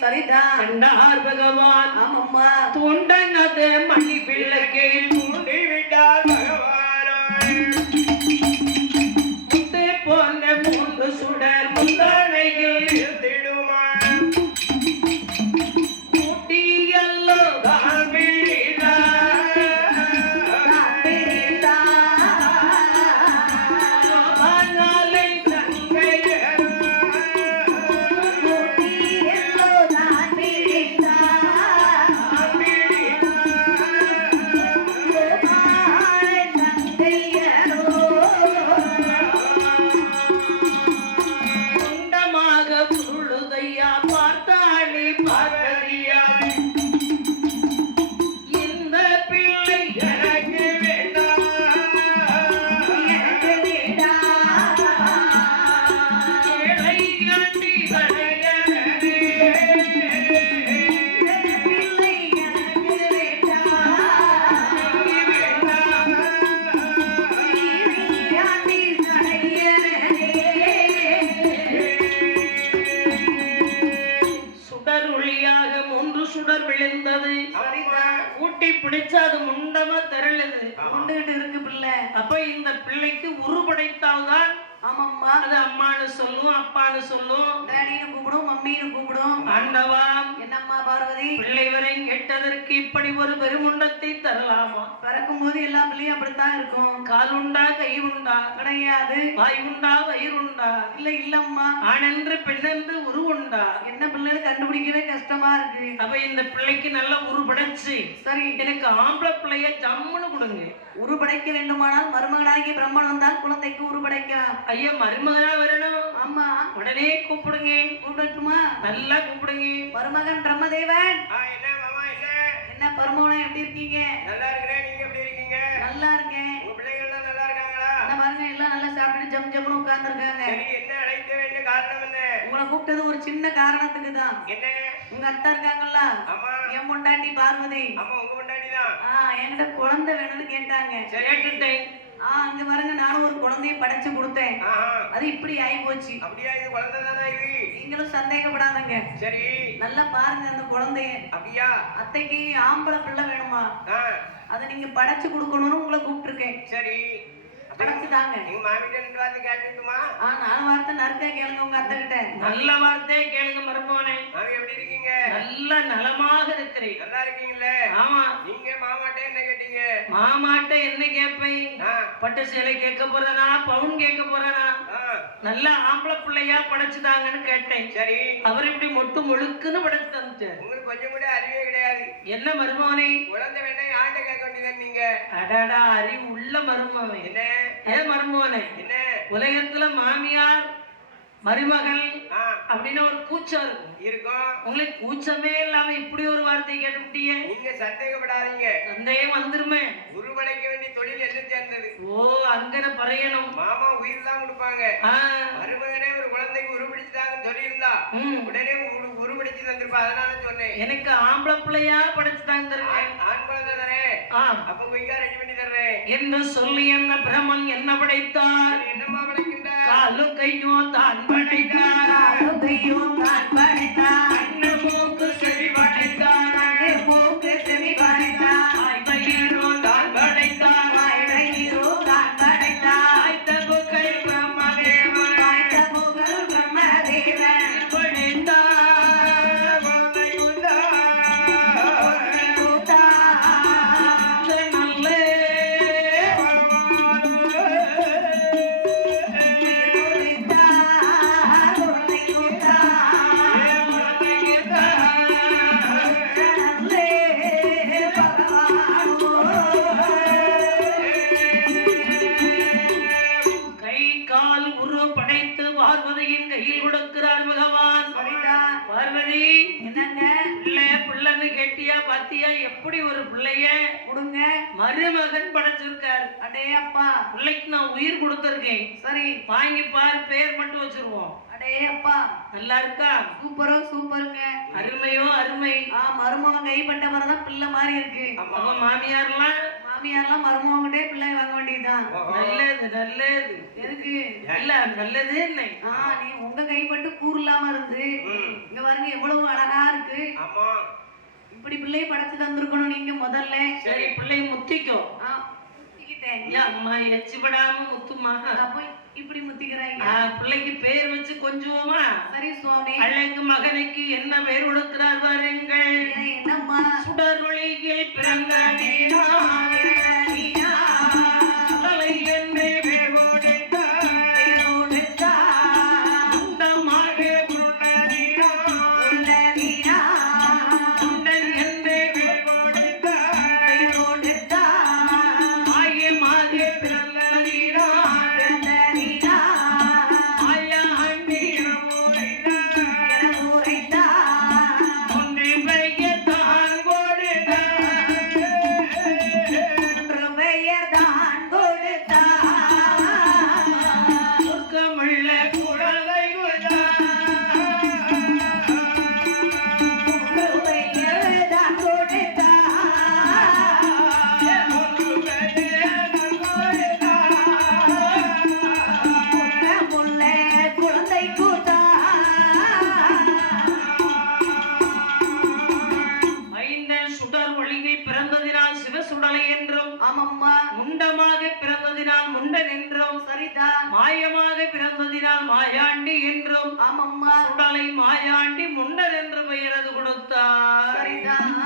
சரிதான். கண்டார் பகவான். ஆமாம்மா. துண்டனது மணி பிள்ளைக்கு ஊட்டி பிடிச்சு அது முண்டமா திரளுது கொண்டுகிட்டு இருக்கு பிள்ளை. அப்ப இந்த பிள்ளைக்கு உருப்படைத்தால்தான் ஆமாம்மா. அது அம்மான்னு சொல்லும் அப்பான்னு சொல்லும். டேடின்னு கூப்பிடும் மம்மின்னு கூப்பிடும். ஆண்டவா என்னம்மா பார்வதி? பிள்ளை வரை கேட்டதற்கு இப்படி ஒரு பெருமுண்டத்தை தரலாமா? பிறக்கும் போது எல்லா பிள்ளையும் அப்படித்தான் இருக்கும். கால் உண்டா கை உண்டா? கிடையாது. வாய் உண்டா வயிறு உண்டா? இல்ல இல்லம்மா. ஆணென்று பெண்ணென்று உரு உண்டா? என்ன பிள்ளைன்னு கண்டுபிடிக்கவே கஷ்டமா இருக்கு. அப்ப இந்த பிள்ளைக்கு நல்ல உருப்படைச்சு சரி. எனக்கு ஆம்பளை பிள்ளைய ஜம்முன்னு கொடுங்க. உருபடைக்க வேண்டுமானால் மருமகனாகி பிரம்மன் வந்தால் குழந்தைக்கு உருபடைக்கலாம் ஐயா மருமகனா வரணும். ஆமா. உடனே கூப்பிடுங்க. கூப்பிடட்டுமா? நல்லா கூப்பிடுங்க. மருமகன் பிரம்மதேவன். என்ன பருமகனா எப்படி இருக்கீங்க? நல்லா இருக்கிறேன். நீங்க எப்படி இருக்கீங்க? நல்லா இருக்கேன். உங்க பிள்ளைகள் எல்லாம் நல்லா இருக்காங்களா? பாருங்க எல்லாம் நல்லா சாப்பிட்டு ஜம் ஜம்னு உட்கார்ந்துருக்காங்க சரி என்ன அழைக்க வேண்டிய காரணம் என்ன உங்களை கூப்பிட்டது ஒரு சின்ன காரணத்துக்கு தான் என்ன? உங்க அத்தா இருக்காங்கல்ல? என் பொண்டாட்டி பார்வதி. அம்மா உங்க முன்னாடி தான் என்கிட்ட குழந்தை வேணும்னு கேட்டாங்க. கேட்டுட்டேன் ஆ அங்க பாருங்க நானும் ஒரு குழந்தைய படைச்சு கொடுத்தேன். ஆஹா அது இப்படி ஆகி போச்சு அப்படியா? இது குழந்தை இது? நீங்களும் சந்தேகப்படாதங்க. சரி. நல்லா பாருங்க அந்த குழந்தைய. அப்படியா? அத்தைக்கு ஆம்பளை பிள்ளை வேணுமா? அதை நீங்க படைச்சு கொடுக்கணும்னு உங்களை கூப்பிட்டுருக்கேன். சரி. அப்ப படைச்சு தாங்க எங்க மாமிட்ட ரெண்டு வார்த்தை கேட்டுட்டுமா? ஆ நாலு வார்த்தை நறுக்க கேளுங்க உங்க அத்தை கிட்ட நல்ல வார்த்தையை கேளுங்க மருமகனே மாமி எப்படி இருக்கீங்க? நல்ல நலமாக இருக்கிறேன். நல்லா இருக்கீங்களே ஆமா. நீங்க மாமாட்டே என்ன கேட்டீங்க? மாமாட்ட என்ன கேட்பேன்? பட்டு சேலை கேட்க போறனா பவுன் கேட்க போறனா நல்ல ஆம்பளை பிள்ளையா படைச்சுதாங்கன்னு கேட்டேன். சரி. அவர் இப்படி மொட்டு முழுக்குன்னு படைச்சு தந்துட்டார். உங்களுக்கு கொஞ்சம் கூட அறிவே கிடையாது. என்ன மருமகனே? குழந்தை வேண்டியது நீங்க. அடடா அறிவு உள்ள மருமகன் என்ன? ஏன் மருமகனே என்ன? உலகத்துல மாமியார் மருமகள் அப்படின்னு ஒரு கூச்சம் இருக்கும். இருக்கும். உங்களுக்கு கூச்சமே இல்லாம இப்படி ஒரு வார்த்தை கேட்டுவிட்டியே நீங்க சந்தேகப்படாதீங்க. சந்தேகம் வந்துருமே. உருவடைக்க வேண்டிய தொழில் என்ன சேர்ந்தது? ஓ அங்கன பறையணும். மாமா உயிர் தான் கொடுப்பாங்க மருமகனே ஒரு குழந்தைக்கு உருப்பிடிச்சுதாங்கன்னு சொல்லியிருந்தா. உடனே உரு- உருப்பிடிச்சு தந்திருப்பா. அதனால சொன்னேன். எனக்கு ஆம்பளை பிள்ளையா படைச்சுதான் தருவேன். ஆண் குழந்தை தானே? அப்ப குயிக்கா ரெடி பண்ணி தர்றேன் என்று சொல்லி என்ன பிரமன் என்ன படைத்தார்? நீ என்னம்மா படைக்கின்ற காலு கையோ தான் படைத்தார். கையும் நான் படைத்தான் என்னங்க? பிள்ளை பிள்ளைன்னு கேட்டியா பாத்தியா? எப்படி ஒரு பிள்ளைய கொடுங்க. மருமகன் படைச்சிருக்காரு. அடே அப்பா. பிள்ளைக்கு நான் உயிர் கொடுத்துருக்கேன். சரி. வாங்கி பாரு பேர் மட்டும் வச்சிருவோம். அடே அப்பா. நல்லா இருக்கா? சூப்பரோ சூப்பருங்க. அருமையோ அருமை. ஆ மருமகன் கைப்பட்ட மாதிரிதான் பிள்ளை மாதிரி இருக்கு. அப்ப மாமியார்லாம் மாமியார்லாம் மருமகன்கிட்டே பிள்ளை வாங்க வேண்டியதுதான்? நல்லது நல்லது. எதுக்கு? இல்ல நல்லது இல்லை. ஆ நீ உங்க கைப்பட்டு கூறு இல்லாம இருந்து இங்க பாருங்க எவ்வளவு அழகா ஆமா. இப்படி பிள்ளை படைச்சு தந்திருக்கணும் நீங்க முதல்ல. சரி பிள்ளை முத்திக்கும் ஆ, முத்திக்கிட்டேன். ஏன் அம்மா எச்சி விடாம முத்துமா இப்படி முத்திக்கிறாங்க பிள்ளைக்கு பேர் வச்சு கொஞ்சுவோமா? சரி சுவாமி. அழகு மகனுக்கு என்ன பெயர் கொடுக்கிறார் பாருங்கள். என்னம்மா? சுடர் ஒளியில் பிறந்த ஆமம்மா முண்டமாக பிறந்ததினால் முண்டன் என்றும் சரிதான் மாயமாக பிறந்ததினால் மாயாண்டி என்றும். ஆமம்மா. சுடலை மாயாண்டி முண்டன் என்ற பெயர் அது கொடுத்தார். சரிதான்